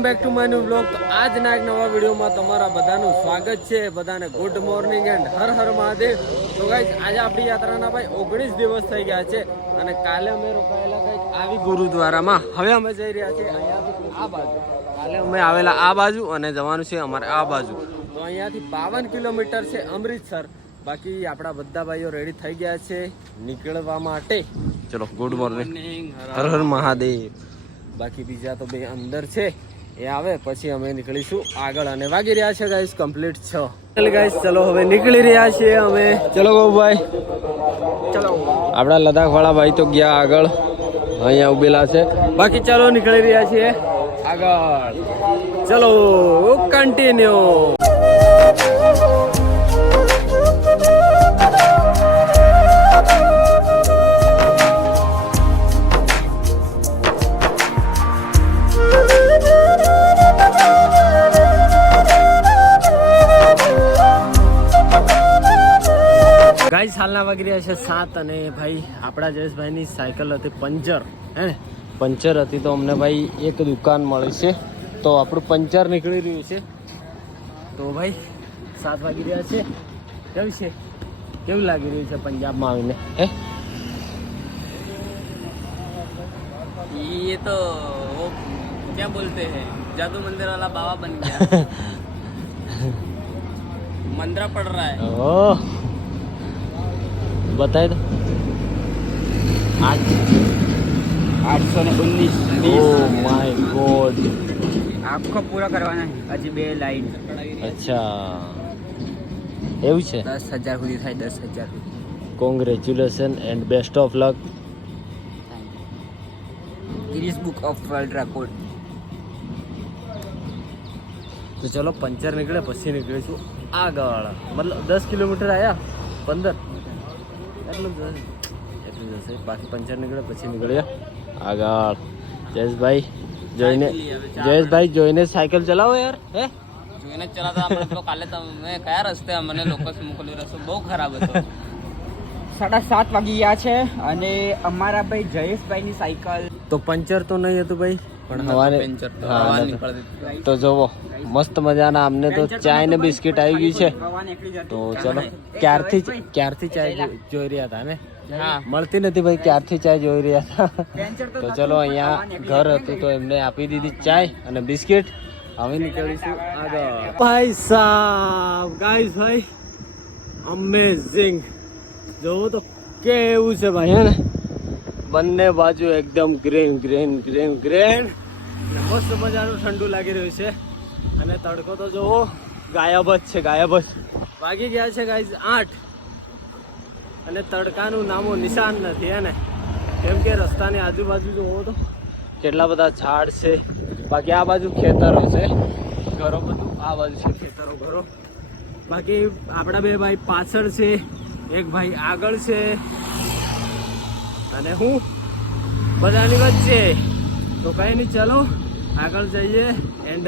Welcome back to my new blog. તો આજના એક નવા વિડીયોમાં તમારા બધાનું સ્વાગત છે। બધાને good morning and Har Har Mahadev. તો ગાઈસ આજે આપણી યાત્રાના ભાઈ 19 દિવસ થઈ ગયા છે અને કાલે અમે રોકાયેલા કંઈક આવી ગુરુદ્વારામાં। હવે અમે જઈ રહ્યા છીએ અહીંયાથી આ બાજુ। કાલે અમે આવેલા આ બાજુ અને જવાનું છે અમારે આ બાજુ। તો અહીંયાથી 52 કિલોમીટર છે અમૃતસર। બાકી આપણા બધા ભાઈઓ રેડી થઈ ગયા છે નીકળવા માટે। ચલો ગુડ મોર્નિંગ, હર હર મહાદેવ। બાકી બીજા તો બે અંદર છે, એ આવે પછી અમે નીકળીશું આગળ। અને વાગી રહ્યા છે ગાઈસ કમ્પ્લીટ 6। ચાલ ગાઈસ ચલો હવે નીકળી રહ્યા છીએ અમે। ચલો ગો ભાઈ, ચલો। આપણા લદ્દાખ વાળા ભાઈ તો ગયા આગળ, અહીંયા ઉભેલા છે। બાકી ચાલો નીકળી રહ્યા છીએ આગળ। ચલો કન્ટિન્યુ। ગાઈસ હાલના વાગી રહ્યા છે 7 અને ભાઈ આપણા જયેશભાઈની સાયકલ હતી પંચર, હે ને પંચર હતી તો અમને ભાઈ એક દુકાન મળી છે તો આપણું પંચર નીકળી રહ્યું છે। તો ભાઈ 7 વાગી રહ્યા છે। કેવું છે, કેવું લાગી રહ્યું છે પંજાબમાં આવીને? હે ये तो वो क्या बोलते हैं, जादू मंदिर वाला बाबा बन गया। मंत्रा पड़ रहा है। ओह बताए तो 819। ओह माय गॉड, आपको पूरा करवाना है अजी 2 लाइन। अच्छा એવું છે? 10,000 સુધી થાય, 10,000। Congratulation and best of luck. Guinness book of world record. તો ચલો પંચર નીકળે પછી નીકળીશું આગળ। મતલબ 10 કિલોમીટર આવ્યા, 15 એટલું જશે। બાકી પંચર નીકળે પછી નીકળીએ આગળ। જયેશભાઈ જોઈને સાયકલ ચલાવો યાર। હે જોઈને ચલાતા આપણે તો કાલે તમે કયા રસ્તે અમને લોકોસ મોકલ્યો, રસ્તો બહુ ખરાબ હતો। 7:30 વાગી ગયા છે અને અમારા ભાઈ જયેશભાઈની સાયકલ તો પંચર તો નહીં હતું ભાઈ, પણ હવારે તો જોવો મસ્ત મજાના અમને તો ચાય ને બિસ્કિટ આવી ગયું છે। તો ચલો ક્યારથી ચાય જોઈ રહ્યા હતા ને? હા, મળતી નથી ભાઈ, ક્યારથી ચાય જોઈ રહ્યા હતા। તો ચલો અહીંયા ઘર હતું તો એમને આપી દીધી ચાય અને બિસ્કિટ। હવે નીકળીશું આગળ। ભાઈ સાહેબ ગાઈસ ભાઈ અમેઝિંગ, જોવો તો કેવું છે ભાઈ, હે ને બંને બાજુ એકદમ ગ્રીન ગ્રીન ગ્રીન ગ્રીન, મસ્ત મજાનું ઠંડુ લાગી રહ્યું છે। અને તડકો તો જોવો ગાયબ જ છે, ગાયબ જ। વાગી ગયા છે ગાઈસ 8 અને તડકાનું નામો નિશાન નથી, હે ને કેમ કે રસ્તાની આજુબાજુ જોવો તો કેટલા બધા ઝાડ છે। બાકી આ બાજુ ખેતરો છે, ઘરો બધું આ બાજુ છે, ખેતરો ઘરો। બાકી આપણા બે ભાઈ પાછળ છે, એક ભાઈ આગળ છે અને હું બધાની વચ્ચે। તો કઈ નહીં, ચલો આગળ જઈએ। એન્ડ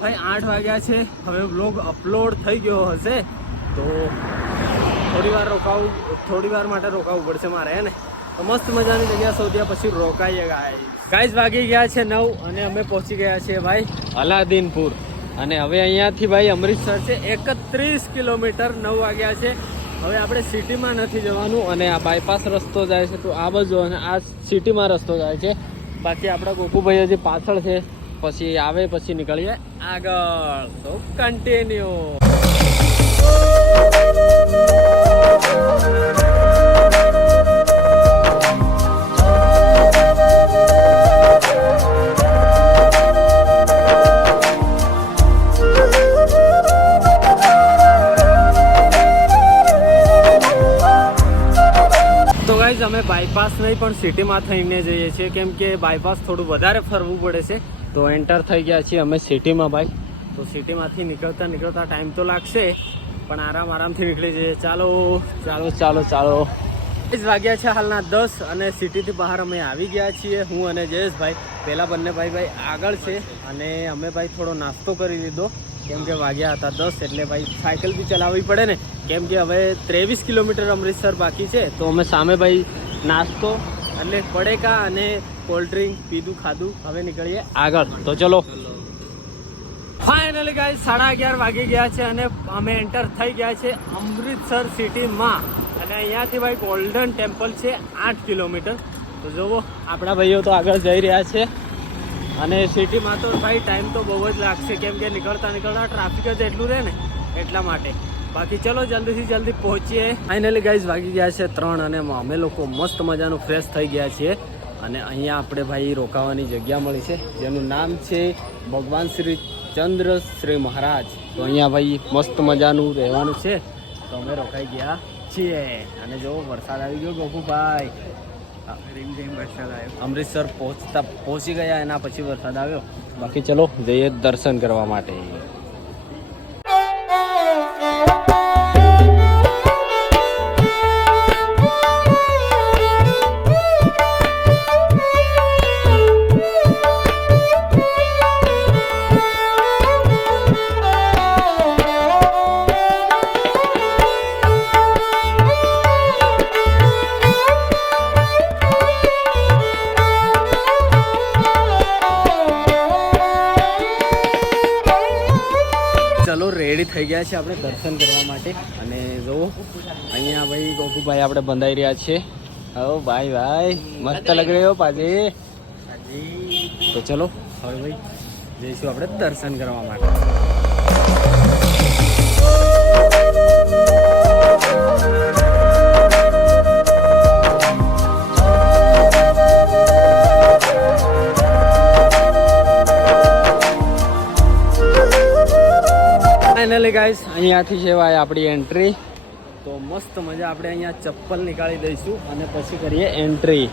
ભાઈ 8 વાગ્યા છે, હવે બ્લોગ અપલોડ થઈ ગયો હશે તો થોડી વાર માટે રોકાવું પડશે મારે, હે ને તો મસ્ત મજાની જગ્યા શોધ્યા પછી રોકાઈએ ગાઈસ। વાગી ગયા છે 9 અને અમે પહોંચી ગયા છીએ ભાઈ અલાદીનપુર। અને હવે અહીંયાથી ભાઈ અમૃતસર છે 31 કિલોમીટર। 9 વાગ્યા છે, હવે આપણે સિટીમાં નથી જવાનું અને આ બાયપાસ રસ્તો જાય છે તો આ બાજુ અને આ સિટીમાં રસ્તો જાય છે। બાકી આપણા ગોપુભાઈ હજી પાછળ છે, પછી આવે પછી નીકળીએ આગળ। તો કન્ટિન્યુ। અમે બાયપાસ નહીં પણ સિટીમાં થઈને જઈએ છીએ, કેમ કે બાયપાસ થોડું વધારે ફરવું પડે છે। તો એન્ટર થઈ ગયા છીએ અમે સિટીમાં ભાઈ। તો સિટીમાંથી નીકળતા ટાઈમ તો લાગશે પણ આરામથી નીકળી જઈએ। ચાલો ચાલો ચાલો ચાલો। વાગ્યા છે હાલના 10 અને સિટીથી બહાર અમે આવી ગયા છીએ, હું અને જયેશભાઈ। પહેલા બંને ભાઈ આગળ છે અને અમે ભાઈ થોડો નાસ્તો કરી લીધો, કેમ કે વાગ્યા હતા 10 એટલે ભાઈ સાયકલ બી ચલાવવી પડે ને, કેમ કે હવે 23 કિલોમીટર અમૃતસર બાકી છે। તો અમે સામે ભાઈ નાસ્તો એટલે પડેકા અને કોલ્ડ ડ્રિંક પીધું ખાધું, હવે નીકળીએ આગળ। તો ચલો ફાઇનલી ગાઈસ 11:30 વાગી ગયા છે અને અમે એન્ટર થઈ ગયા છે અમૃતસર સિટીમાં અને અહીંયાથી ભાઈ ગોલ્ડન ટેમ્પલ છે 8 કિલોમીટર. તો જુઓ આપણા ભાઈઓ તો આગળ જઈ રહ્યા છે અને સિટીમાં તો ભાઈ ટાઈમ તો બહુ જ લાગશે કેમ કે નીકળતા ટ્રાફિક જ એટલું રહે ને એટલા માટે. બાકી ચલો જલ્દીથી જલ્દી પહોંચીએ. ફાઇનલી ગાઈઝ વાગી ગયા છે 3 અને અમે લોકો મસ્ત મજાનું ફ્રેશ થઈ ગયા છીએ અને અહીંયા આપણે ભાઈ રોકાવાની જગ્યા મળી છે જેનું નામ છે ભગવાન શ્રી ચંદ્ર શ્રી મહારાજ. તો અહીંયા ભાઈ મસ્ત મજાનું રહેવાનું છે તો અમે રોકાઈ ગયા છીએ અને જો વરસાદ આવી ગયો ગોકુભાઈ. વરસાદ આવ્યો અમૃતસર પહોંચી ગયા એના પછી વરસાદ આવ્યો. બાકી ચલો જઈએ દર્શન કરવા માટે. ચલો રેડી થઈ ગયા છે આપણે દર્શન કરવા માટે અને જો અહીંયા ભાઈ ગોકુભાઈ આપણે બંધાઈ રહ્યા છે. હો ભાઈ ભાઈ મસ્ત લગ રહ્યો પાજી. તો ચલો હવે ભાઈ જઈશું આપણે દર્શન કરવા માટે. ફાઇનલી ગાઈસ અહીંયાથી છે ભાઈ આપણી એન્ટ્રી. તો મસ્ત મજા આપણે અહીંયા ચપ્પલ નીકાળી દઈશું અને પછી કરીએ એન્ટ્રી.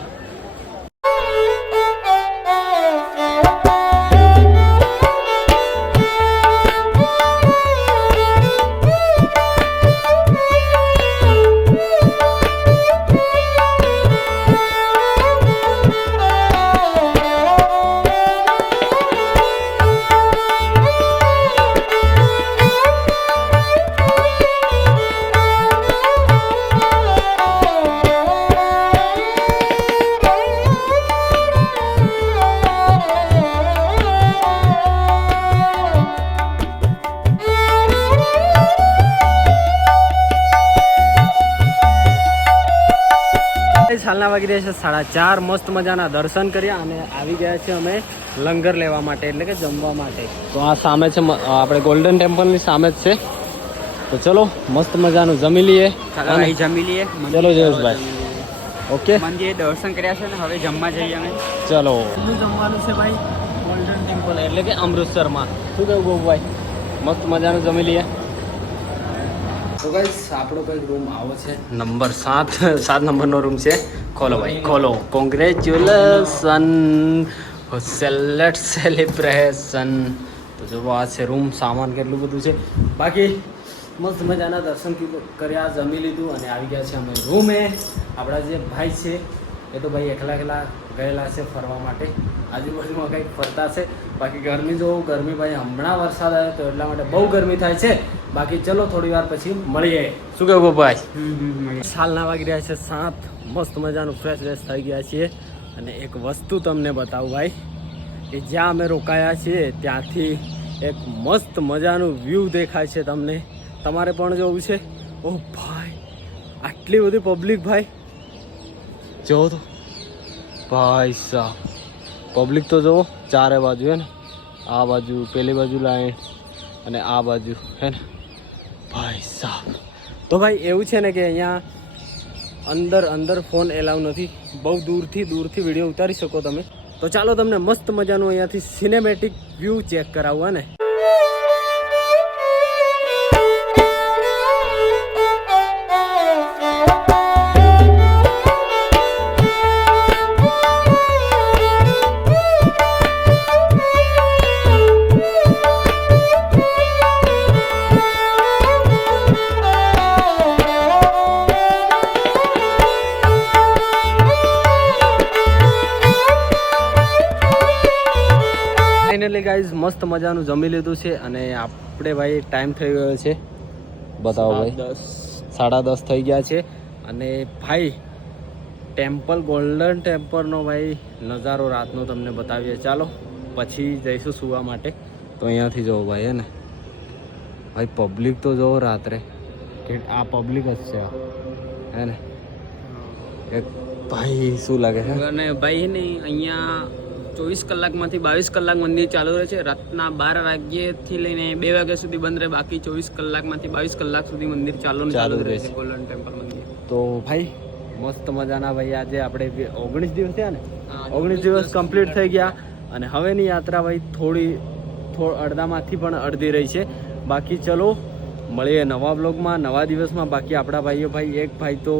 હાલના વાગી રહ્યા છે 4:30. મસ્ત મજાના દર્શન કર્યા અને આવી ગયા છે અમે લંગર લેવા માટે એટલે કે જમવા માટે. તો આ સામે છે આપણે ગોલ્ડન ટેમ્પલની સામે જ છે. તો ચલો મસ્ત મજાનું જમી લઈએ. જમી લઈએ. ચલો જયેશભાઈ. ઓકે મંદિરે દર્શન કર્યા છે ને હવે જમવા જઈએ અમે. ચલો જમવાનું છે ભાઈ ગોલ્ડન ટેમ્પલ એટલે કે અમૃતસરમાં. શું કહ્યું ગોપભાઈ? મસ્ત મજાનું જમી લઈએ. તો ગાઈસ આપણો કંઈક રૂમ આવો છે નંબર 7 નંબરનો રૂમ છે. ખોલો ભાઈ ખોલો. Congratulation let celebration. તો જો આ છે રૂમ. સામાન કેટલું બધું છે. બાકી મસ્ત મજાના દર્શન કર્યા જમી લીધું અને આવી ગયા છે અમે રૂમે. આપણા જે ભાઈ છે એ તો ભાઈ એકલા ગયેલા છે ફરવા માટે. આજુબાજુમાં કંઈક ફરતા છે. બાકી ગરમી જો ગરમી ભાઈ હમણાં વરસાદ આવ્યો તો એટલા માટે બહુ ગરમી થાય છે. બાકી ચલો થોડી વાર પછી મળીએ. શું કહું ભાઈ? હાલના વાગી રહ્યા છે 7. મસ્ત મજાનું ફ્રેશ થઈ ગયા છીએ અને એક વસ્તુ તમને બતાવું ભાઈ કે જ્યાં અમે રોકાયા છીએ ત્યાંથી એક મસ્ત મજાનું વ્યૂ દેખાય છે તમને. તમારે પણ જોવું છે? ઓહ ભાઈ આટલી બધી પબ્લિક ભાઈ જોવો તો ભાઈ સાહેબ. પબ્લિક તો જુઓ ચારે બાજુ હે ને. આ બાજુ પેલી બાજુ લાઈન અને આ બાજુ હે ને ભાઈ સાહેબ. તો ભાઈ એવું છે ને કે અહીંયા અંદર ફોન એલાવ નથી. બહુ દૂરથી વિડીયો ઉતારી શકો તમે. તો ચાલો તમને મસ્ત મજાનું અહીંયાથી સિનેમેટિક વ્યૂ ચેક કરાવવા ને. ફાઇનલી ગાઈઝ મસ્ત મજાનું જમી લીધું છે અને આપણે ભાઈ ટાઈમ થઈ ગયો છે. બતાવો ભાઈ 10:30 થઈ ગયા છે અને ભાઈ ગોલ્ડન ટેમ્પલનો ભાઈ નજારો રાતનો તમને બતાવીએ. ચાલો પછી જઈશું સુવા માટે. તો અહીંયાથી જવો ભાઈ, હે ને ભાઈ પબ્લિક તો જોવો રાત્રે કે આ પબ્લિક જ છે, હે ને એક ભાઈ શું લાગે છે અને ભાઈ ને અહીંયા 24 કલાકમાંથી 22 કલાક મંદિર ચાલુ રહે છે. રાતના 12 વાગ્યેથી લઈને 2 વાગ્યા સુધી બંધ રહે, બાકી 24 કલાકમાંથી 22 કલાક સુધી મંદિર ચાલુ રહે છે ગોલ્ડન ટેમ્પલ મંદિર. તો ભાઈ મસ્ત મજાના ભાઈ આજે આપણે 19 દિવસ થયા ને, 19 દિવસ કમ્પ્લીટ થઈ ગયા અને હવેની યાત્રા ભાઈ અડધામાંથી પણ અડધી રહી છે. બાકી ચલો મળીએ નવા બ્લોગમાં નવા દિવસમાં. બાકી આપણા ભાઈઓ ભાઈ એક ભાઈ તો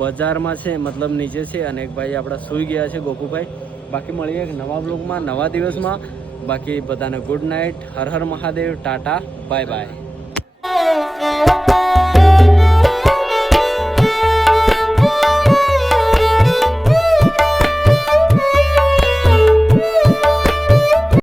બજારમાં છે, મતલબ નીચે છે, અને એક ભાઈ આપણા સૂઈ ગયા છે, ગોપુભાઈ. બાકી મળીએ એક નવા બ્લોગમાં નવા દિવસમાં. બાકી બધાને good night, Har Har Mahadev, Tata, bye bye.